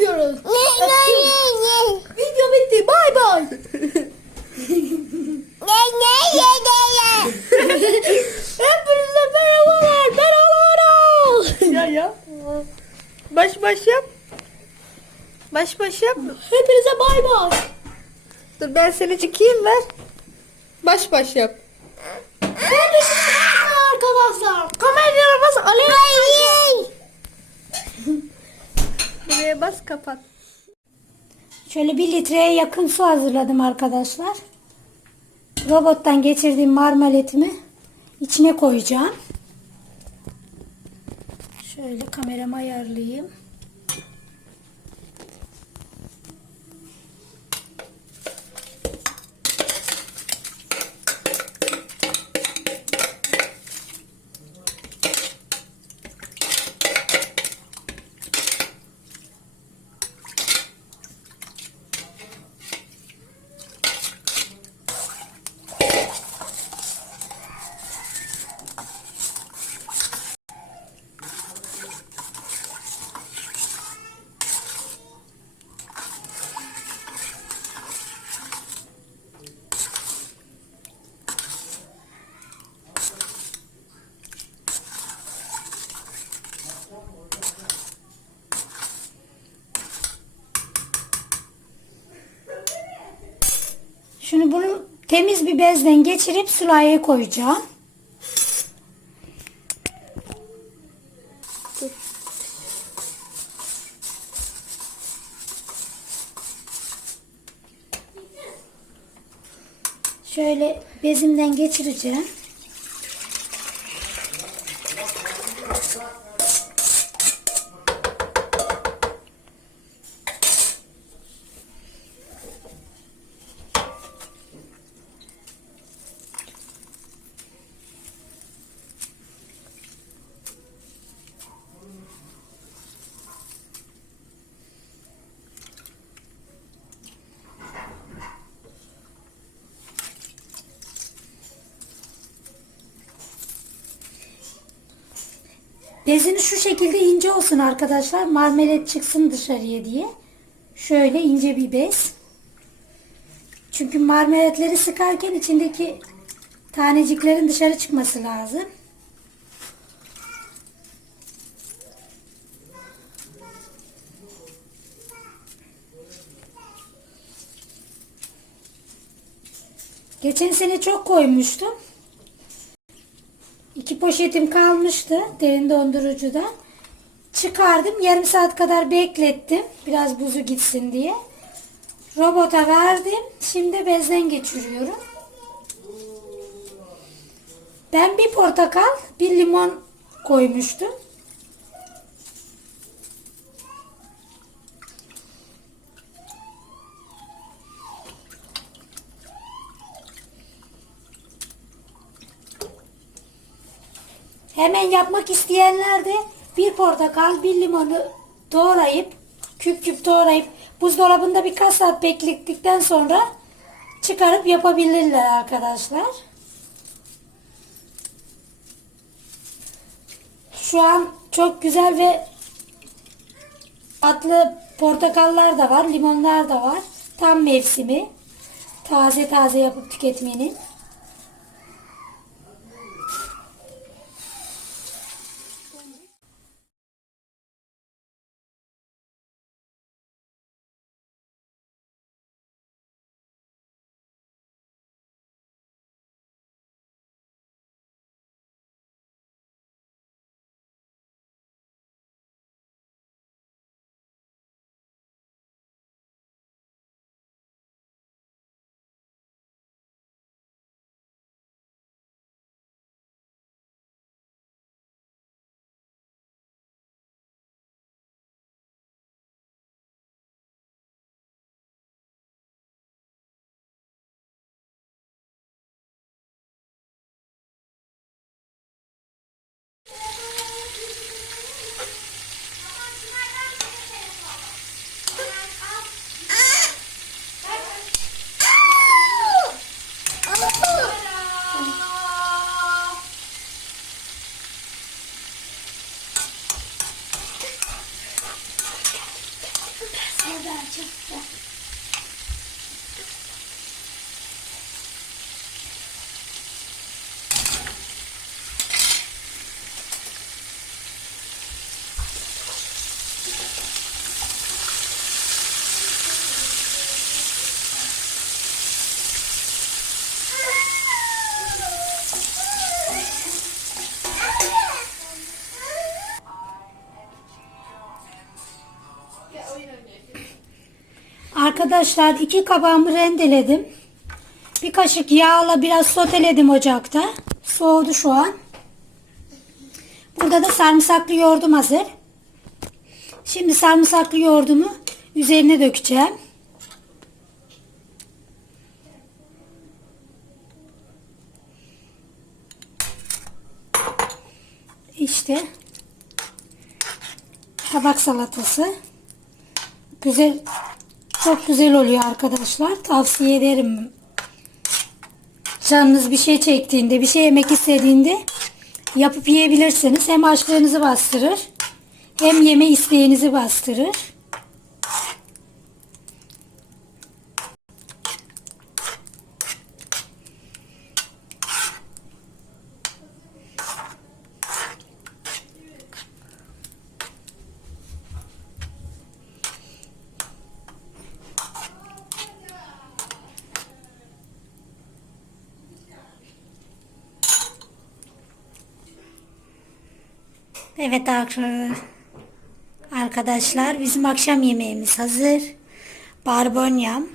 öpüyoruz. Öpüyoruz. Video bitti. Bay bay. Hepinize merhabalar. Ben Alara. Ya ya. Baş baş yap. Baş baş yap. Hepinize bay bay. Dur ben seni çıkayım ver. Baş baş yap. Hepinize arkadaşlar. Kameramız Aleyna. Buraya bas kapat. Şöyle bir litreye yakın su hazırladım arkadaşlar. Robottan geçirdiğim marmelatimi içine koyacağım. Şöyle kameramı ayarlayayım. Şunu bunu temiz bir bezden geçirip sulayıya koyacağım. Şöyle bezimden geçireceğim. Bezini şu şekilde ince olsun arkadaşlar. Marmelat çıksın dışarıya diye. Şöyle ince bir bez. Çünkü marmelatleri sıkarken içindeki taneciklerin dışarı çıkması lazım. Geçen sene çok koymuştum. İki poşetim kalmıştı derin dondurucuda. Çıkardım. Yarım saat kadar beklettim. Biraz buzu gitsin diye. Robota verdim. Şimdi bezden geçiriyorum. Ben bir portakal, bir limon koymuştum. Hemen yapmak isteyenler de bir portakal, bir limonu doğrayıp, küp küp doğrayıp buzdolabında birkaç saat beklettikten sonra çıkarıp yapabilirler arkadaşlar. Şu an çok güzel ve tatlı portakallar da var, limonlar da var. Tam mevsimi. Taze taze yapıp tüketmenin. Arkadaşlar iki kabağımı rendeledim. Bir kaşık yağla biraz soteledim ocakta. Soğudu şu an. Burada da sarımsaklı yoğurdum hazır. Şimdi sarımsaklı yoğurdumu üzerine dökeceğim. İşte kabak salatası. Güzel çok güzel oluyor arkadaşlar. Tavsiye ederim. Canınız bir şey çektiğinde, bir şey yemek istediğinde yapıp yiyebilirsiniz. Hem açlığınızı bastırır, hem yeme isteğinizi bastırır. Evet arkadaşlar. Bizim akşam yemeğimiz hazır. Barbonyam,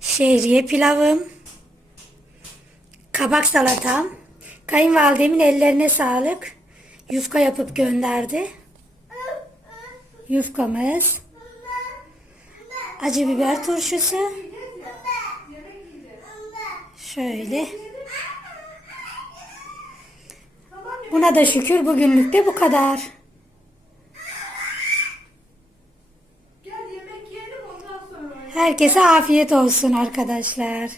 şehriye pilavım, kabak salatam. Kayınvalidemin ellerine sağlık. Yufka yapıp gönderdi. Yufkamız. Acı biber turşusu. Şöyle. Buna da şükür bugünlük de bu kadar. Gel yemek yiyelim ondan sonra. Herkese afiyet olsun arkadaşlar.